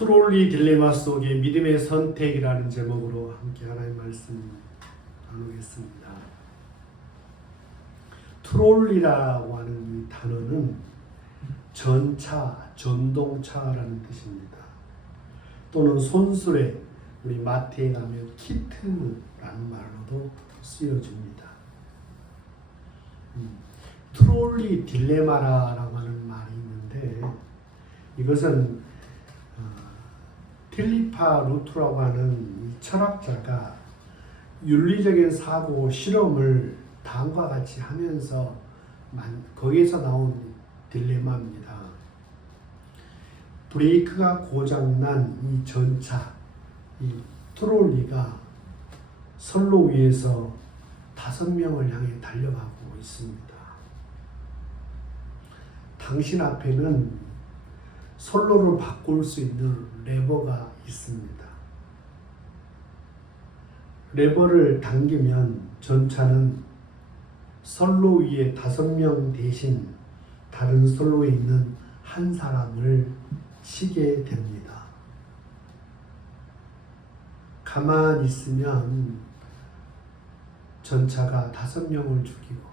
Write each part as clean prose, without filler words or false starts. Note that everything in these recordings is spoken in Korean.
트롤리 딜레마 속의 믿음의 선택이라는 제목으로 함께 하나님 말씀 나누겠습니다. 트롤리라고 하는 이 단어는 전차, 전동차라는 뜻입니다. 또는 손수레, 우리 마트에 가면 키트라는 말로도 쓰여집니다. 트롤리 딜레마라고 하는 말이 있는데 이것은 필리파 루트라고 하는 이 철학자가 윤리적인 사고 실험을 다음과 같이 하면서 거기에서 나온 딜레마입니다. 브레이크가 고장난 이 전차, 이 트롤리가 선로 위에서 5명을 향해 달려가고 있습니다. 당신 앞에는 선로를 바꿀 수 있는 레버가 있습니다. 레버를 당기면 전차는 선로 위에 5명 대신 다른 선로에 있는 한 사람을 치게 됩니다. 가만히 있으면 전차가 5명을 죽이고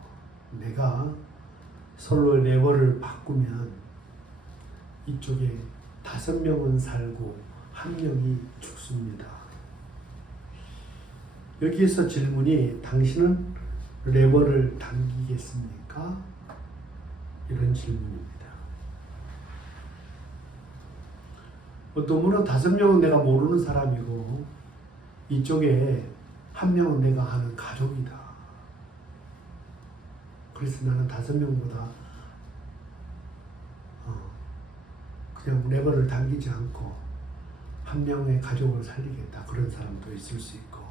내가 선로의 레버를 바꾸면 이쪽에 5명은 살고 1명이 죽습니다. 여기에서 질문이 당신은 레버를 당기겠습니까? 이런 질문입니다. 어떤 분은 5명은 내가 모르는 사람이고 이쪽에 1명은 내가 아는 가족이다. 그래서 나는 5명보다 그냥 레버를 당기지 않고 1명의 가족을 살리겠다. 그런 사람도 있을 수 있고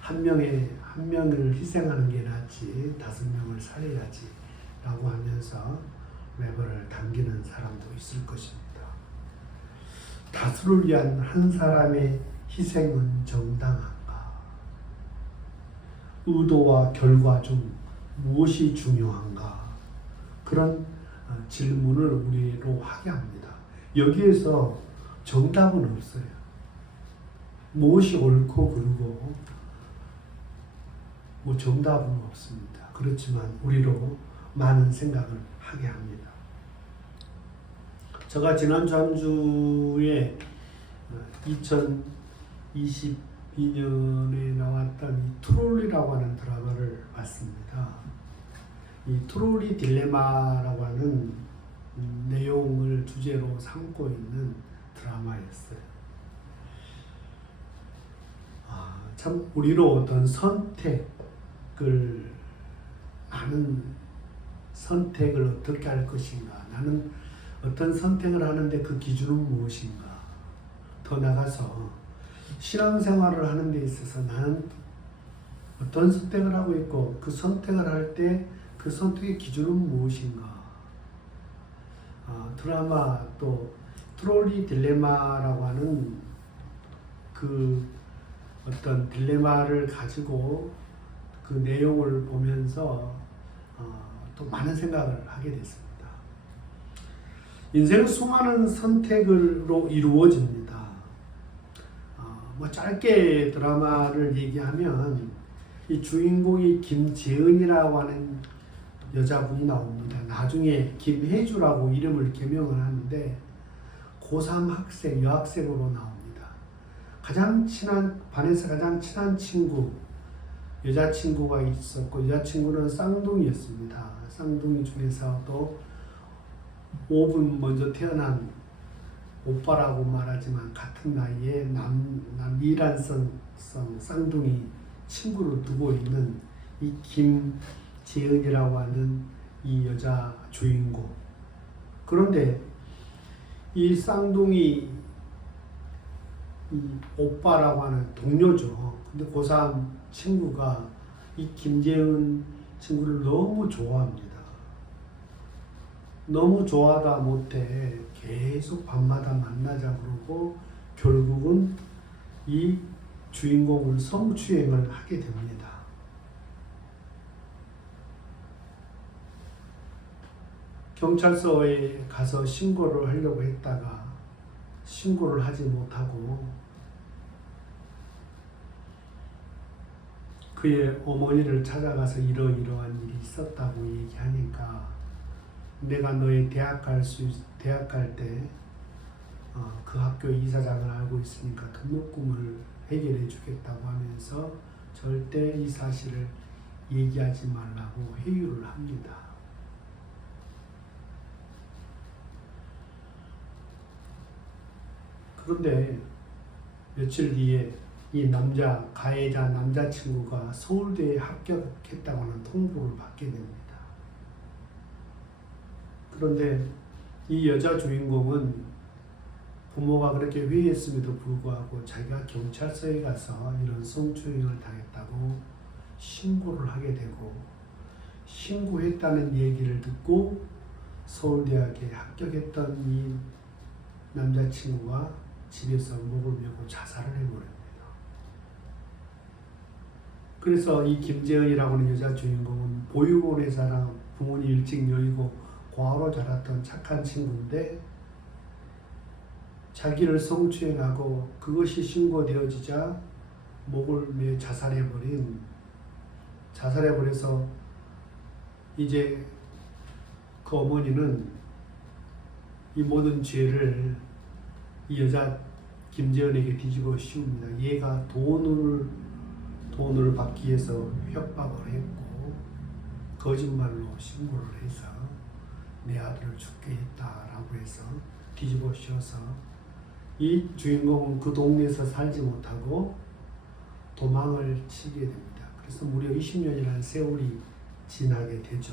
한 명을 희생하는 게 낫지 5명을 살려야지 라고 하면서 레버를 당기는 사람도 있을 것입니다. 다수를 위한 한 사람의 희생은 정당한가? 의도와 결과 중 무엇이 중요한가? 그런 질문을 우리로 하게 합니다. 여기에서 정답은 없어요. 무엇이 옳고 그르고 정답은 없습니다. 그렇지만 우리로 많은 생각을 하게 합니다. 제가 지난주 한 주에 2022년에 나왔던 이 트롤리라고 하는 드라마를 봤습니다. 이 트롤리 딜레마라고 하는 내용을 주제로 삼고 있는 드라마였어요. 참 우리로 어떤 나는 선택을 어떻게 할 것인가, 나는 어떤 선택을 하는데 그 기준은 무엇인가, 더 나아가서 신앙생활을 하는 데 있어서 나는 어떤 선택을 하고 있고 그 선택을 할 때 그 선택의 기준은 무엇인가. 드라마 또 트롤리 딜레마라고 하는 그 어떤 딜레마를 가지고 그 내용을 보면서 또 많은 생각을 하게 됐습니다. 인생은 수많은 선택으로 이루어집니다. 짧게 드라마를 얘기하면 이 주인공이 김재은이라고 하는 여자분이 나옵니다. 나중에 김혜주라고 이름을 개명을 하는데 고3 학생, 여학생으로 나옵니다. 반에서 가장 친한 친구, 여자친구가 있었고 여자친구는 쌍둥이였습니다. 쌍둥이 중에서도 5분 먼저 태어난 오빠라고 말하지만 같은 나이에 미란성 쌍둥이 친구를 두고 있는 이 김재은이라고 하는 이 여자 주인공. 그런데 이 쌍둥이 이 오빠라고 하는 동료죠. 근데 고3 친구가 이 김재은 친구를 너무 좋아합니다. 너무 좋아하다 못해 계속 밤마다 만나자 그러고 결국은 이 주인공을 성추행을 하게 됩니다. 경찰서에 가서 신고를 하려고 했다가 신고를 하지 못하고 그의 어머니를 찾아가서 이러이러한 일이 있었다고 얘기하니까 내가 너의 대학 갈 때 그 학교 이사장을 알고 있으니까 등록금을 해결해 주겠다고 하면서 절대 이 사실을 얘기하지 말라고 회유를 합니다. 그런데 며칠 뒤에 이 가해자 남자친구가 서울대에 합격했다고 하는 통보를 받게 됩니다. 그런데 이 여자 주인공은 부모가 그렇게 회의했음에도 불구하고 자기가 경찰서에 가서 이런 성추행을 당했다고 신고를 하게 되고, 신고했다는 얘기를 듣고 서울대학에 합격했던 이 남자친구가 집에서 목을 메고 자살을 해버립니다. 그래서 이 김재은이라고 하는 여자 주인공은 보육원에 자라 부모님 일찍 여의고 과로 자랐던 착한 친구인데 자기를 성추행하고 그것이 신고되어지자 목을 매 자살해버려서 이제 그 어머니는 이 모든 죄를 이 여자 김재은에게 뒤집어 씌웁니다. 얘가 돈을 받기 위해서 협박을 했고 거짓말로 신고를 해서 내 아들을 죽게 했다라고 해서 뒤집어 씌워서 이 주인공은 그 동네에서 살지 못하고 도망을 치게 됩니다. 그래서 무려 20년이라는 세월이 지나게 되죠.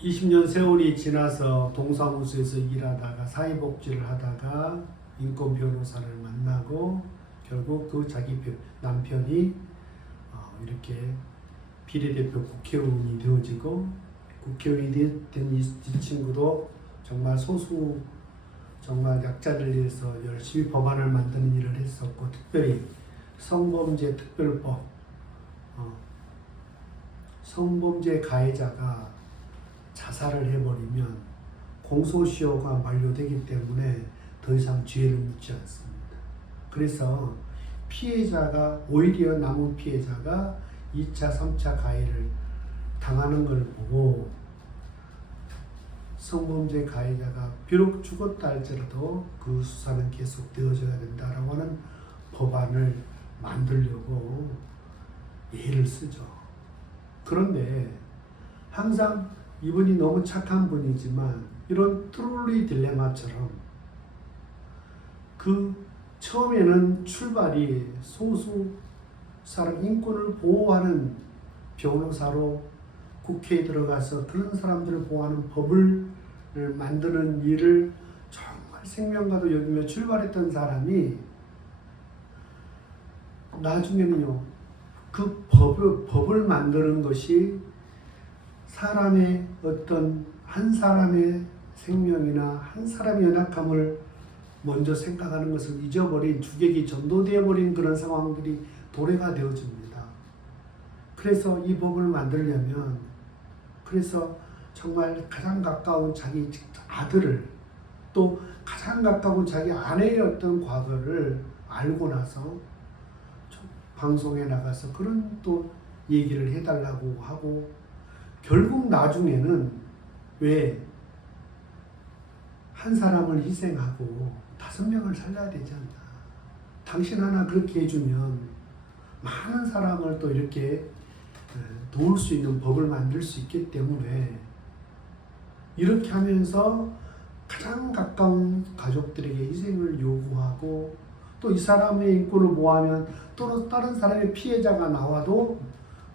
20년 세월이 지나서 동사무소에서 일하다가 사회복지를 하다가 인권 변호사를 만나고 결국 그 자기 남편이 이렇게 비례대표 국회의원이 되어지고, 국회의원이 된 이 친구도 정말 정말 약자를 위해서 열심히 법안을 만드는 일을 했었고, 특별히 성범죄 특별법, 성범죄 가해자가 자살을 해버리면 공소시효가 만료되기 때문에 더 이상 죄를 묻지 않습니다. 그래서 오히려 남은 피해자가 2차, 3차 가해를 당하는 걸 보고 성범죄 가해자가 비록 죽었다 할지라도 그 수사는 계속 되어져야 된다라고 하는 법안을 만들려고 애를 쓰죠. 그런데 항상 이분이 너무 착한 분이지만 이런 트롤리 딜레마처럼 처음에는 출발이 소수 사람 인권을 보호하는 변호사로 국회에 들어가서 그런 사람들을 보호하는 법을 만드는 일을 정말 생명과도 여기며 출발했던 사람이 나중에는요, 그 법을 만드는 것이 사람의 한 사람의 생명이나 한 사람의 연약함을 먼저 생각하는 것을 잊어버린, 주객이 전도되어 버린 그런 상황들이 도래가 되어집니다. 그래서 이 법을 만들려면, 그래서 정말 가장 가까운 자기 아들을, 또 가장 가까운 자기 아내의 어떤 과거를 알고 나서 방송에 나가서 그런 또 얘기를 해달라고 하고, 결국 나중에는 왜 한 사람을 희생하고 5명을 살려야 되지 않나. 당신 하나 그렇게 해주면 많은 사람을 또 이렇게 도울 수 있는 법을 만들 수 있기 때문에 이렇게 하면서 가장 가까운 가족들에게 희생을 요구하고, 또 이 사람의 인권을 보호하면 또 다른 사람의 피해자가 나와도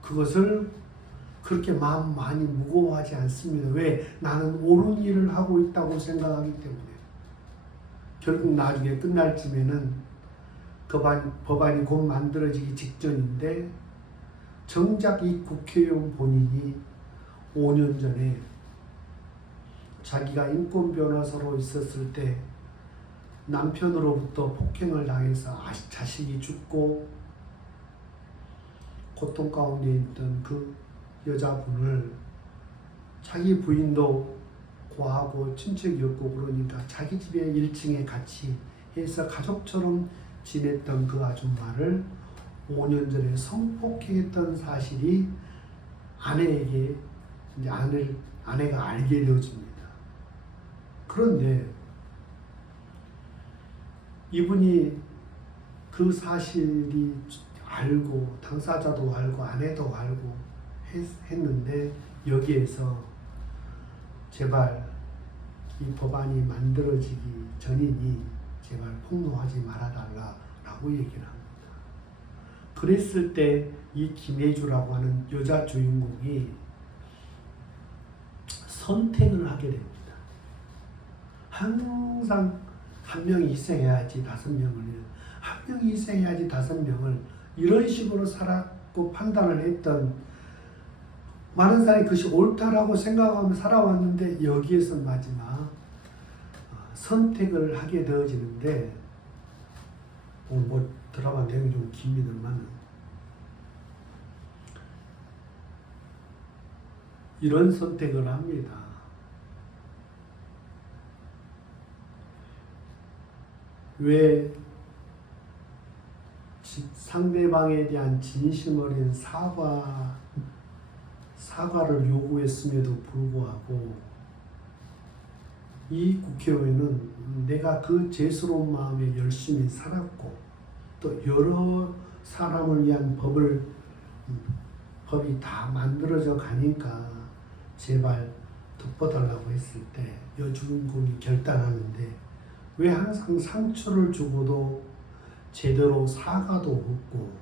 그것을 그렇게 마음 많이 무거워하지 않습니다. 왜? 나는 옳은 일을 하고 있다고 생각하기 때문에. 결국 나중에 끝날 쯤에는 법안이 곧 만들어지기 직전인데, 정작 이 국회의원 본인이 5년 전에 자기가 인권 변호사로 있었을 때 남편으로부터 폭행을 당해서 자식이 죽고 고통 가운데 있던 그 여자분을 자기 부인도 좋아하고 친척이 없고 그러니까 자기 집에 1층에 같이 해서 가족처럼 지냈던 그 아줌마를 5년 전에 성폭행했던 사실이 아내에게 이제 아내가 알게 되어집니다. 그런데 이분이 그 사실이 알고 당사자도 알고 아내도 알고 했는데 여기에서 제발 이 법안이 만들어지기 전이니 제발 폭로하지 말아달라라고 얘기를 합니다. 그랬을 때 이 김혜주라고 하는 여자 주인공이 선택을 하게 됩니다. 항상 한 명이 희생해야지 5명을 해요. 한 명이 희생해야지 5명을 이런 식으로 살았고 판단을 했던 많은 사람이 그것이 옳다라고 생각하며 살아왔는데 여기에서 마지막 선택을 하게 되어지는데 오늘 뭐 드라마 내용이 좀 깁니다만 이런 선택을 합니다. 왜 상대방에 대한 진심 어린 사과를 요구했음에도 불구하고 이 국회의원은 내가 그 죄스러운 마음에 열심히 살았고 또 여러 사람을 위한 법이 다 만들어져 가니까 제발 덮어달라고 했을 때 여주인공이 결단하는데 왜 항상 상처를 주고도 제대로 사과도 없고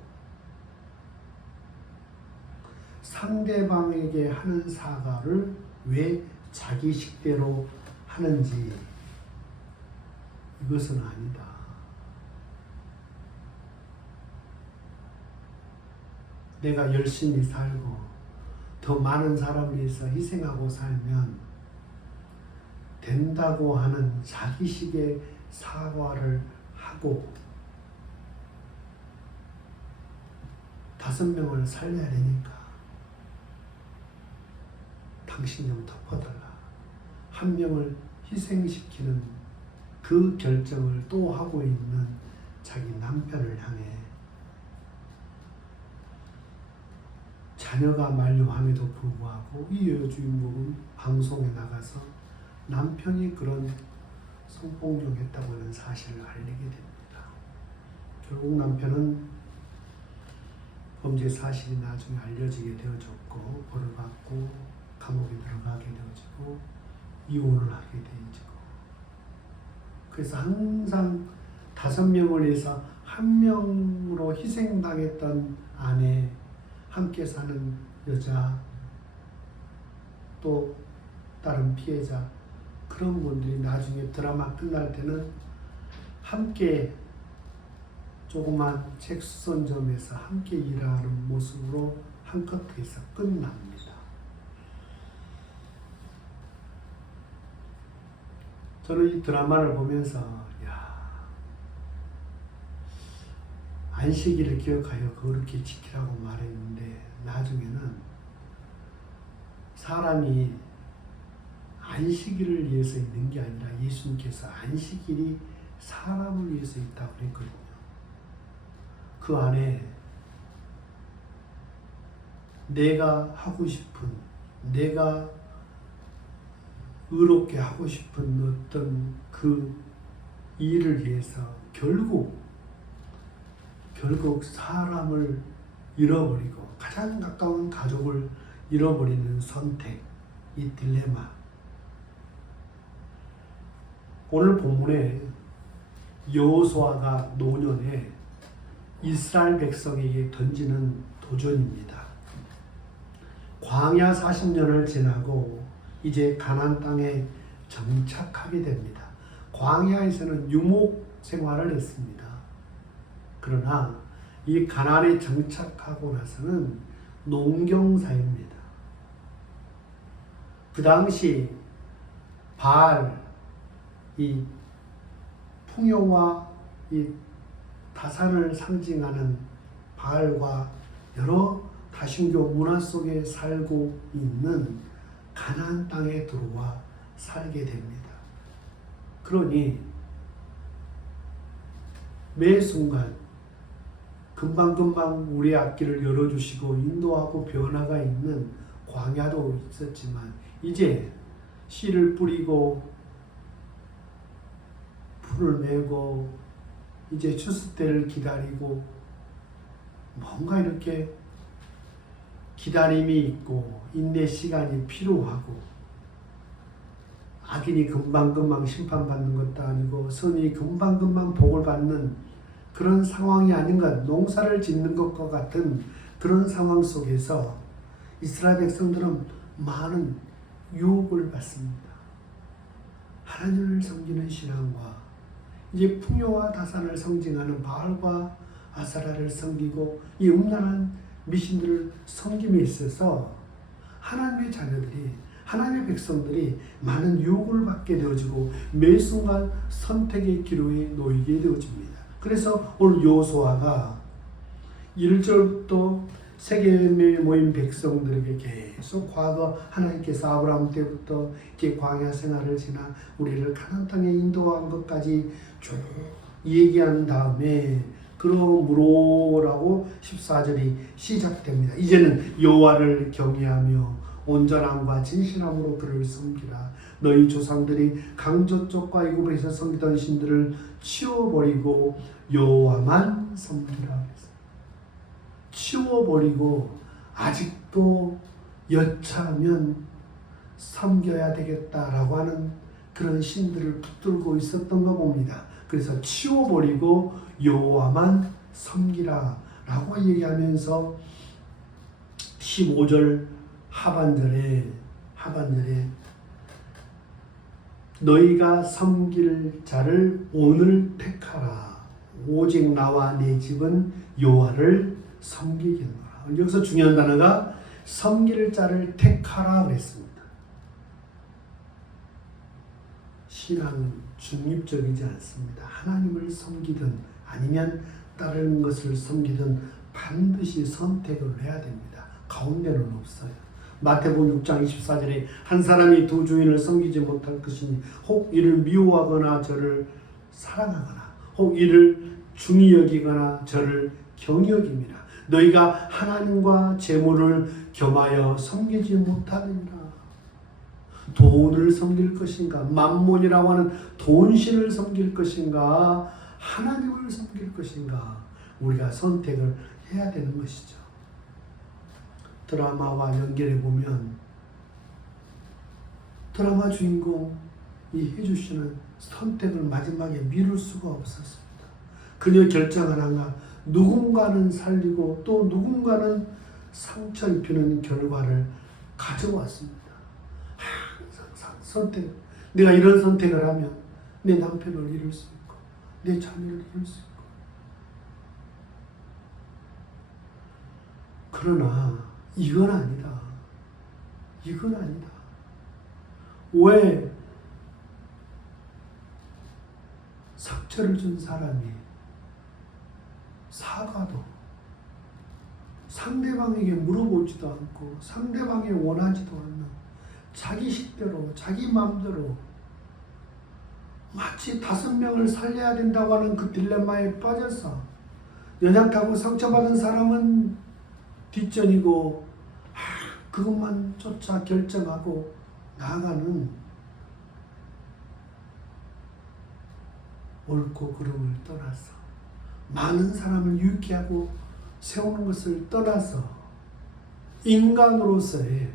상대방에게 하는 사과를 왜 자기 식대로 하는지 이것은 아니다. 내가 열심히 살고 더 많은 사람을 위해서 희생하고 살면 된다고 하는 자기식의 사과를 하고 5명을 살려야 되니까 당신 좀 덮어달라. 1명을 희생시키는 그 결정을 또 하고 있는 자기 남편을 향해 자녀가 만류함에도 불구하고 이 여주인공은 방송에 나가서 남편이 그런 성폭력했다고 하는 사실을 알리게 됩니다. 결국 남편은 범죄 사실이 나중에 알려지게 되어졌고 벌을 받고 감옥에 들어가게 되어지고 이혼을 하게 되어지고 그래서 항상 5명을 위해서 1명으로 희생당했던 아내 함께 사는 여자 또 다른 피해자 그런 분들이 나중에 드라마 끝날 때는 함께 조그만 책 수선점에서 함께 일하는 모습으로 한컷해서 끝납니다. 저는 이 드라마를 보면서 안식일을 기억하여 거룩히 지키라고 말했는데 나중에는 사람이 안식일을 위해서 있는 게 아니라 예수님께서 안식일이 사람을 위해서 있다고 그랬거든요. 그 안에 내가 하고 싶은 내가 의롭게 하고 싶은 어떤 그 일을 위해서 결국 사람을 잃어버리고 가장 가까운 가족을 잃어버리는 선택, 이 딜레마. 오늘 본문에 여호수아가 노년에 이스라엘 백성에게 던지는 도전입니다. 광야 40년을 지나고 이제 가나안 땅에 정착하게 됩니다. 광야에서는 유목 생활을 했습니다. 그러나 이 가나안에 정착하고 나서는 농경사입니다. 그 당시 바알, 이 풍요와 이 다산을 상징하는 바알과 여러 다신교 문화 속에 살고 있는 가나안 땅에 들어와 살게 됩니다. 그러니 매 순간 금방금방 우리의 앞길을 열어주시고 인도하고 변화가 있는 광야도 있었지만 이제 씨를 뿌리고 풀을 메고 이제 추수 때를 기다리고 뭔가 이렇게 기다림이 있고 인내 시간이 필요하고 악인이 금방금방 심판받는 것도 아니고 선이 금방금방 복을 받는 그런 상황이 아닌가, 농사를 짓는 것과 같은 그런 상황 속에서 이스라엘 백성들은 많은 유혹을 받습니다. 하나님을 섬기는 신앙과 이제 풍요와 다산을 상징하는 바알과 아사라를 섬기고 이 음란한 미신들을 섬김에 있어서 하나님의 자녀들이 하나님의 백성들이 많은 유혹을 받게 되어지고 매 순간 선택의 기로에 놓이게 되어집니다. 그래서 오늘 여호수아가 1절부터 세계에 모인 백성들에게 계속 과거 하나님께서 아브라함 때부터 이렇게 광야 생활을 지나 우리를 가나안 땅에 인도한 것까지 쭉 얘기한 다음에 그러므로라고 14절이 시작됩니다. 이제는 여호와를 경외하며 온전함과 진실함으로 그를 섬기라. 너희 조상들이 강저쪽과 애굽에서 섬기던 신들을 치워버리고 여호와만 섬기라. 치워버리고 아직도 여차하면 섬겨야 되겠다라고 하는 그런 신들을 붙들고 있었던 거 봅니다. 그래서 치워버리고 여호와만 섬기라 라고 얘기하면서 15절 하반절에 너희가 섬길 자를 오늘 택하라. 오직 나와 내 집은 여호와를 섬기겠노라. 여기서 중요한 단어가 섬길 자를 택하라 그랬습니다. 신앙은 중립적이지 않습니다. 하나님을 섬기든 아니면 다른 것을 섬기든 반드시 선택을 해야 됩니다. 가운데는 없어요. 마태복음 6장 24절에 한 사람이 두 주인을 섬기지 못할 것이니 혹 이를 미워하거나 저를 사랑하거나 혹 이를 중히 여기거나 저를 경히 여김이라. 너희가 하나님과 재물을 겸하여 섬기지 못하느니라. 돈을 섬길 것인가, 만몬이라고 하는 돈신을 섬길 것인가, 하나님을 섬길 것인가, 우리가 선택을 해야 되는 것이죠. 드라마와 연결해 보면 드라마 주인공이 해주시는 선택을 마지막에 미룰 수가 없었습니다. 그녀 결정 하나가 누군가는 살리고 또 누군가는 상처 입히는 결과를 가져왔습니다. 항상 선택. 내가 이런 선택을 하면 내 남편을 잃을 수 있고 내 자녀를 잃을 수 있고. 그러나 이건 아니다. 이건 아니다. 왜 상처를 준 사람이 사과도 상대방에게 물어보지도 않고 상대방이 원하지도 않는 자기 식대로 자기 마음대로 마치 5명을 살려야 된다고 하는 그 딜레마에 빠져서 연약하고 상처받은 사람은 뒷전이고 그것만 쫓아 결정하고 나아가는 옳고 그름을 떠나서 많은 사람을 유익하고 세우는 것을 떠나서 인간으로서의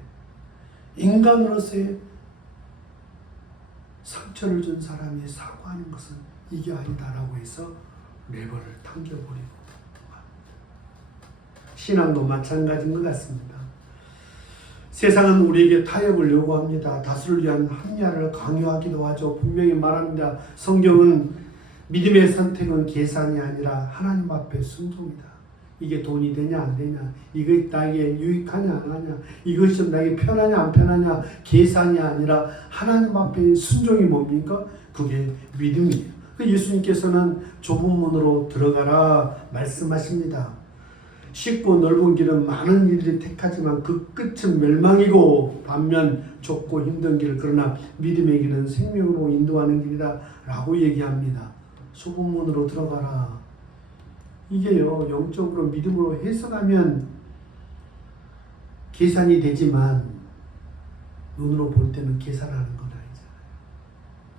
상처를 준 사람이 사과하는 것은 이게 아니다라고 해서 레버를 당겨버리고 신앙도 마찬가지인 것 같습니다. 세상은 우리에게 타협을 요구합니다. 다수를 위한 합리화를 강요하기도 하죠. 분명히 말합니다. 성경은 믿음의 선택은 계산이 아니라 하나님 앞에 순종이다. 이게 돈이 되냐 안 되냐, 이게 나에게 유익하냐 안 하냐, 이것이 나에게 편하냐 안 편하냐 계산이 아니라 하나님 앞에 순종이 뭡니까? 그게 믿음이에요. 예수님께서는 좁은 문으로 들어가라 말씀하십니다. 쉽고 넓은 길은 많은 이들이 택하지만 그 끝은 멸망이고 반면 좁고 힘든 길, 그러나 믿음의 길은 생명으로 인도하는 길이다 라고 얘기합니다. 소금문으로 들어가라. 이게요, 영적으로 믿음으로 해석하면 계산이 되지만 눈으로 볼 때는 계산하는 건 아니잖아요.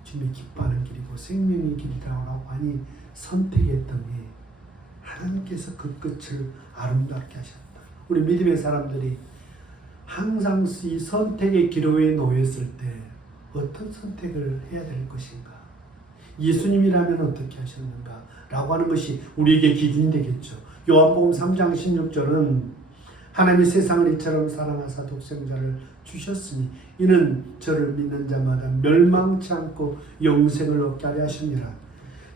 주님이 기뻐하는 길이고 생명의 길이라고 하니 선택했더니 하나님께서 그 끝을 아름답게 하셨다. 우리 믿음의 사람들이 항상 이 선택의 기로에 놓였을 때 어떤 선택을 해야 될 것인가? 예수님이라면 어떻게 하셨는가? 라고 하는 것이 우리에게 기준이 되겠죠. 요한복음 3장 16절은 하나님이 세상을 이처럼 사랑하사 독생자를 주셨으니 이는 저를 믿는 자마다 멸망치 않고 영생을 얻게 하려 하심이라.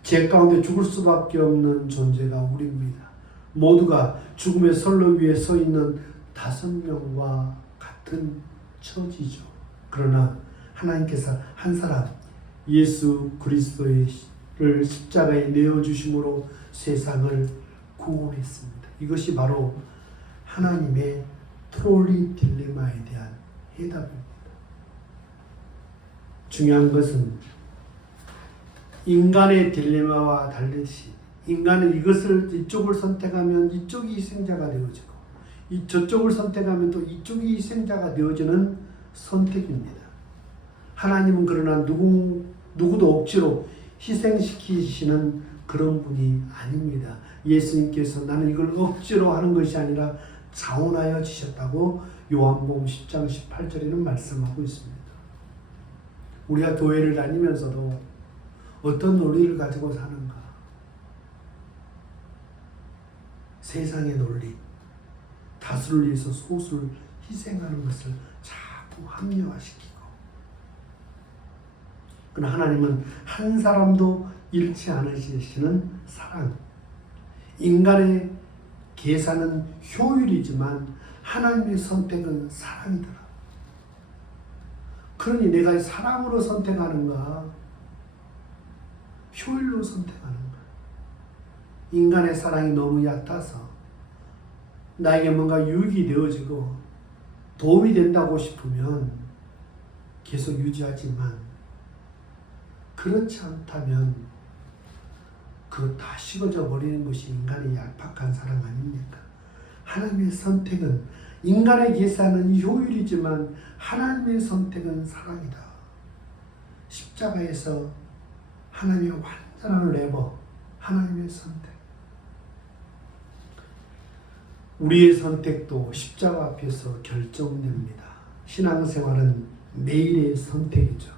죄 가운데 죽을 수밖에 없는 존재가 우리입니다. 모두가 죽음의 선로 위에 서 있는 5명과 같은 처지죠. 그러나 하나님께서 한 사람 예수 그리스도를 십자가에 내어주심으로 세상을 구원했습니다. 이것이 바로 하나님의 트롤리 딜레마에 대한 해답입니다. 중요한 것은 인간의 딜레마와 다르듯이 인간은 이쪽을 선택하면 이쪽이 희생자가 되어지고 저쪽을 선택하면 또 이쪽이 희생자가 되어지는 선택입니다. 하나님은 그러나 누구도 억지로 희생시키시는 그런 분이 아닙니다. 예수님께서 나는 이걸 억지로 하는 것이 아니라 자원하여 주셨다고 요한복음 10장 18절에는 말씀하고 있습니다. 우리가 교회를 다니면서도 어떤 논리를 가지고 사는가? 세상의 논리, 다수를 위해서 소수를 희생하는 것을 자꾸 합리화시키고, 그러나 하나님은 한 사람도 잃지 않으시는 사랑. 인간의 계산은 효율이지만 하나님의 선택은 사랑이더라. 그러니 내가 사랑으로 선택하는가, 효율로 선택하는가? 인간의 사랑이 너무 얕아서 나에게 뭔가 유익이 되어지고 도움이 된다고 싶으면 계속 유지하지만, 그렇지 않다면 그거 다 식어져 버리는 것이 인간의 얄팍한 사랑 아닙니까? 하나님의 선택은, 인간의 계산은 효율이지만 하나님의 선택은 사랑이다. 십자가에서 하나님의 완전한 레버, 하나님의 선택. 우리의 선택도 십자가 앞에서 결정됩니다. 신앙생활은 매일의 선택이죠.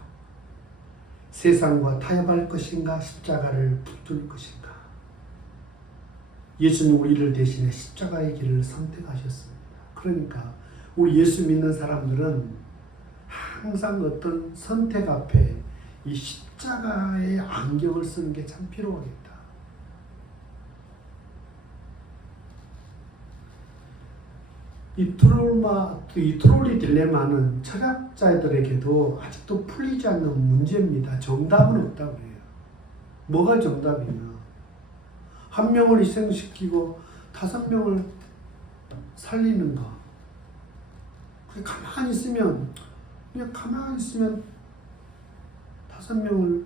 세상과 타협할 것인가, 십자가를 붙들 것인가. 예수는 우리를 대신해 십자가의 길을 선택하셨습니다. 그러니까 우리 예수 믿는 사람들은 항상 어떤 선택 앞에 이 십자가의 안경을 쓰는 게 참 필요하겠다. 이 트롤리 딜레마는 철학자들에게도 아직도 풀리지 않는 문제입니다. 정답은 없다고 해요. 뭐가 정답이냐? 한 명을 희생시키고 5명을 살리는 거. 가만히 있으면, 그냥 가만히 있으면 5명을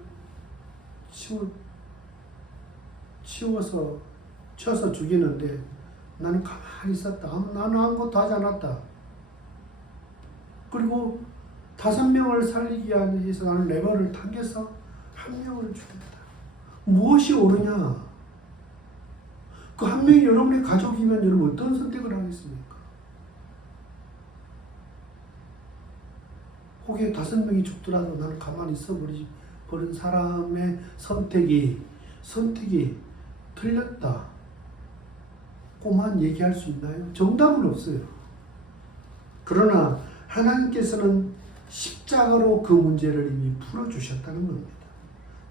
치워서 죽이는데 나는 가만히 있었다. 나는 아무것도 하지 않았다. 그리고 5명을 살리기 위해서 나는 레버를 당겨서 1명을 죽였다. 무엇이 옳으냐? 그 1명이 여러분의 가족이면 여러분 어떤 선택을 하겠습니까? 혹여 5명이 죽더라도 나는 가만히 있어버린 사람의 선택이 틀렸다. 고만 얘기할 수 있나요? 정답은 없어요. 그러나 하나님께서는 십자가로 그 문제를 이미 풀어주셨다는 겁니다.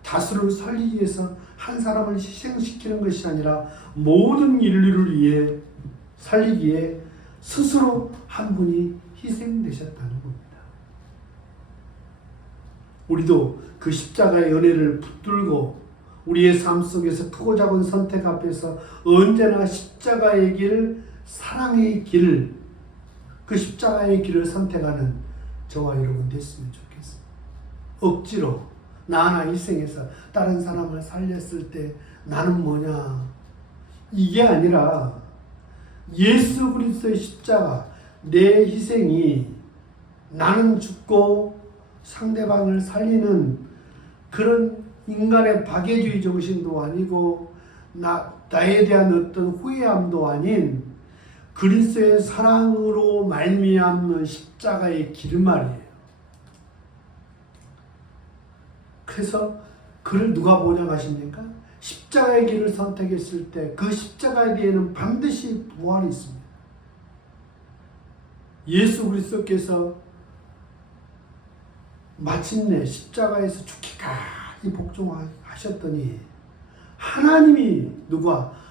다수를 살리기 위해서 한 사람을 희생시키는 것이 아니라 모든 인류를 위해 살리기에 스스로 한 분이 희생되셨다는 겁니다. 우리도 그 십자가의 은혜를 붙들고 우리의 삶 속에서 크고 작은 선택 앞에서 언제나 십자가의 길을 사랑의 길, 그 십자가의 길을 선택하는 저와 여러분 됐으면 좋겠어요. 억지로 나 하나 희생해서 다른 사람을 살렸을 때 나는 뭐냐, 이게 아니라 예수 그리스도의 십자가, 내 희생이 나는 죽고 상대방을 살리는 그런 인간의 박애주의 정신도 아니고 나에 대한 어떤 후회함도 아닌 그리스도의 사랑으로 말미암는 십자가의 길 말이에요. 그래서 그를 누가 보장하십니까? 십자가의 길을 선택했을 때 그 십자가에 대해는 반드시 부활이 있습니다. 예수 그리스도께서 마침내 십자가에서 죽기까지 복종하셨더니 하나님이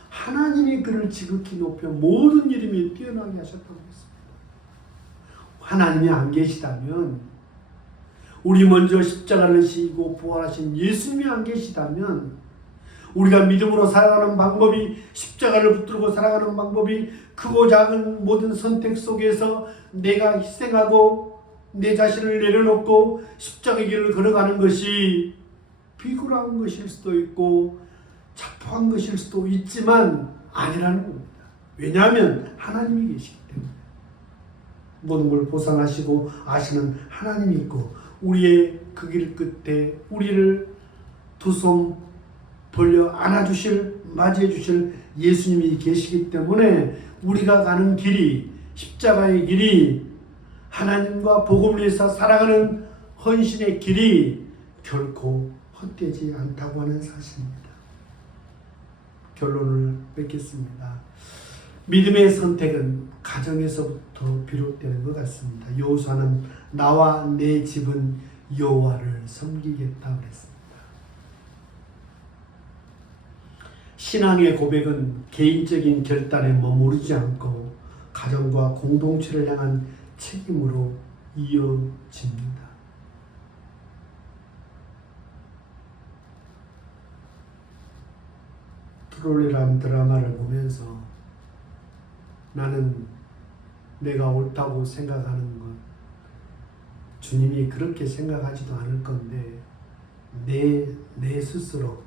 하나님이 그를 지극히 높여 모든 이름이 뛰어나게 하셨다고 했습니다. 하나님이 안 계시다면, 우리 먼저 십자가를 지고 부활하신 예수님이 안 계시다면, 우리가 믿음으로 살아가는 방법이, 십자가를 붙들고 살아가는 방법이 크고 작은 모든 선택 속에서 내가 희생하고 내 자신을 내려놓고 십자가의 길을 걸어가는 것이 비굴한 것일 수도 있고 자포한 것일 수도 있지만 아니라는 겁니다. 왜냐하면 하나님이 계시기 때문에. 모든 걸 보상하시고 아시는 하나님이 있고, 우리의 그 길 끝에 우리를 두 손 벌려 안아주실, 맞이해주실 예수님이 계시기 때문에 우리가 가는 길이, 십자가의 길이, 하나님과 복음을 위해서 살아가는 헌신의 길이 결코 헛되지 않다고 하는 사실입니다. 결론을 맺겠습니다. 믿음의 선택은 가정에서부터 비롯되는 것 같습니다. 여호수아는 나와 내 집은 여호와를 섬기겠다 그랬습니다. 신앙의 고백은 개인적인 결단에 머무르지 않고 가정과 공동체를 향한 책임으로 이어집니다. 트롤이라는 드라마를 보면서 나는 내가 옳다고 생각하는 것, 주님이 그렇게 생각하지도 않을 건데 내 스스로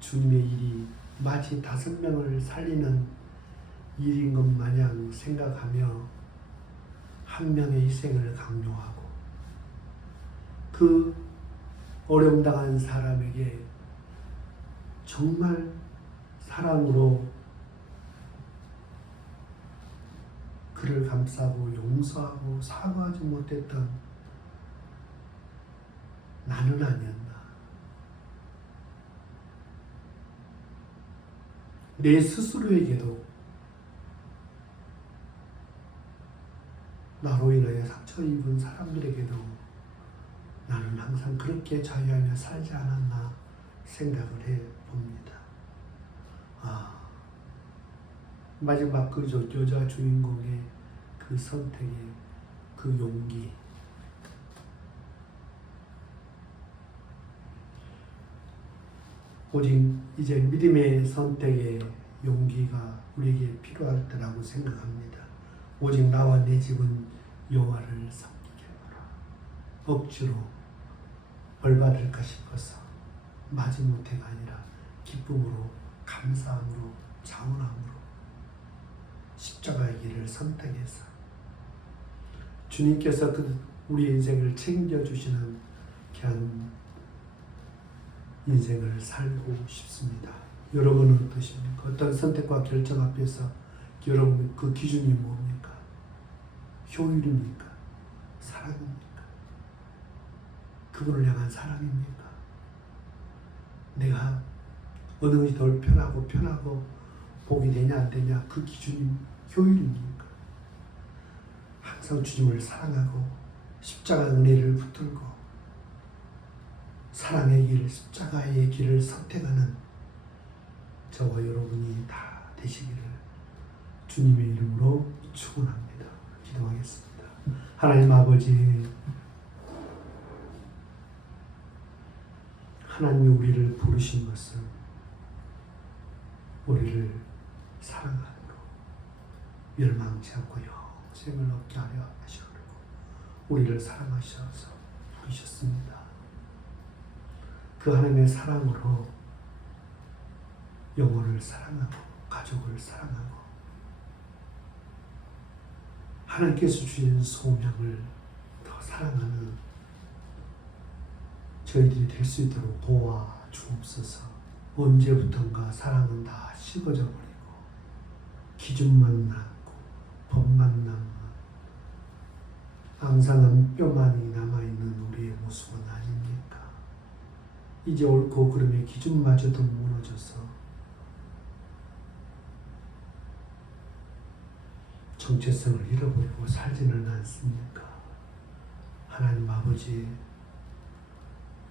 주님의 일이 마치 5명을 살리는 일인 것 마냥 생각하며 한 명의 희생을 강요하고 그 어려움 당한 사람에게 정말 사랑으로 그를 감싸고 용서하고 사과하지 못했던 나는 아니었나. 내 스스로에게도 나로 인하여 상처 입은 사람들에게도 나는 항상 그렇게 자유하며 살지 않았나 생각을 해봅니다. 마지막 그 여자 주인공의 그 선택의 그 용기, 오직 이제 믿음의 선택의 용기가 우리에게 필요할 때라고 생각합니다. 오직 나와 내 집은 여호와를 섬기겠노라. 억지로 벌받을까 싶어서 마지못해가 아니라 기쁨으로, 감사함으로, 자원함으로 십자가의 길을 선택해서 주님께서 우리 인생을 챙겨주시는 그런 인생을 살고 싶습니다. 여러분은 어떠십니까? 어떤 선택과 결정 앞에서 여러분 그 기준이 뭡니까? 효율입니까? 사랑입니까? 그분을 향한 사랑입니까? 내가 어느 것이 더 편하고 복이 되냐 안 되냐 그 기준이 효율입니까? 항상 주님을 사랑하고 십자가 은혜를 붙들고 사랑의 길, 십자가의 길을 선택하는 저와 여러분이 다 되시기를 주님의 이름으로 축원합니다. 기도하겠습니다. 하나님 아버지, 하나님이 우리를 부르신 것은 우리를 사랑함으로, 멸망치 않고 영생을 얻게 하려 하시고 우리를 사랑하셔서 부르셨습니다. 그 하나님의 사랑으로 영혼을 사랑하고 가족을 사랑하고 하나님께서 주신 소명을 더 사랑하는 저희들이 될 수 있도록 도와주옵소서. 언제부턴가 사랑은 다 식어져 버리고 기준만 남고 법만 남고 앙상한 뼈만이 남아있는 우리의 모습은 아닙니까? 이제 옳고 그름의 기준마저도 무너져서 정체성을 잃어버리고 살지는 않습니까? 하나님 아버지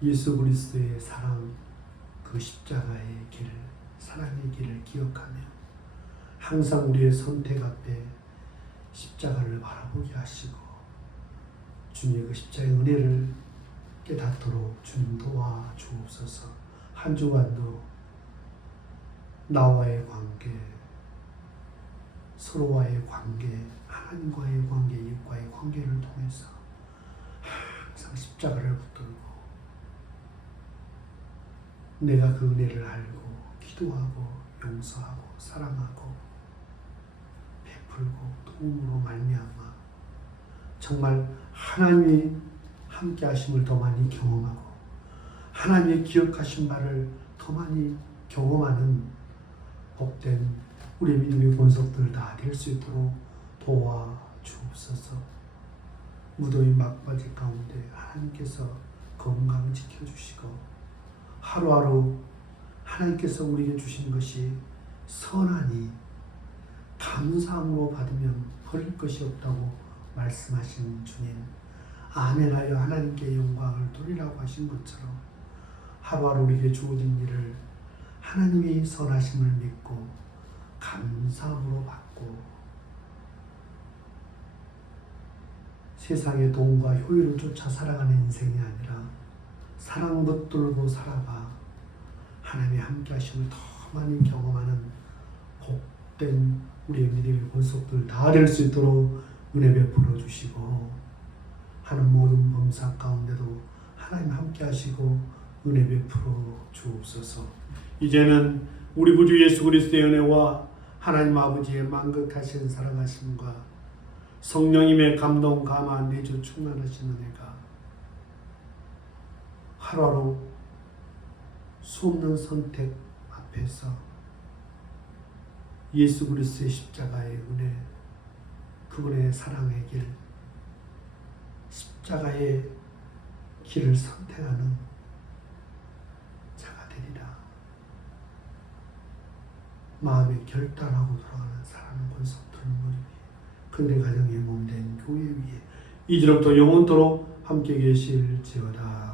예수 그리스도의 사랑, 그 십자가의 길, 사랑의 길을 기억하며 항상 우리의 선택 앞에 십자가를 바라보게 하시고 주님의 그 십자가의 은혜를 깨닫도록 주님 도와주옵소서. 한 주간도 나와의 관계, 서로와의 관계, 하나님과의 관계, 이웃과의 관계를 통해서 항상 십자가를 붙들고 내가 그 은혜를 알고 기도하고 용서하고 사랑하고 베풀고 도움으로 말미암아 정말 하나님이 함께 하심을 더 많이 경험하고 하나님의 기억하신 바를 더 많이 경험하는 복된 우리 믿음의 본속들 다 될 수 있도록 도와주옵소서. 무더위 막바지 가운데 하나님께서 건강 지켜주시고 하루하루 하나님께서 우리에게 주신 것이 선하니 감사함으로 받으면 버릴 것이 없다고 말씀하신 주님, 아멘하여 하나님께 영광을 돌리라고 하신 것처럼 하루하루 우리에게 주어진 일을 하나님이 선하심을 믿고 감사함으로 받고 세상의 돈과 효율을 쫓아 살아가는 인생이 아니라 사랑 붙들고 살아가 하나님의 함께 하심을 더 많이 경험하는 복된 우리의 믿음의 본속들 다 될 수 있도록 은혜 베풀어 주시고 하는 모든 범사 가운데도 하나님 함께 하시고 은혜 베풀어 주옵소서. 이제는 우리 구주 예수 그리스도의 은혜와 하나님 아버지의 만극하신 사랑하심과 성령님의 감동 감화 내주 충만하신 은혜가 하루하루 수없는 선택 앞에서 예수 그리스도의 십자가의 은혜, 그분의 사랑의 길, 십자가의 길을 선택하는 자가 되리라. 마음에 결단하고 돌아가는 사랑하는 권속들은 머리 위에 근대 가정의 몸된 교회 위에 이제로부터 영원토록 함께 계실지어다.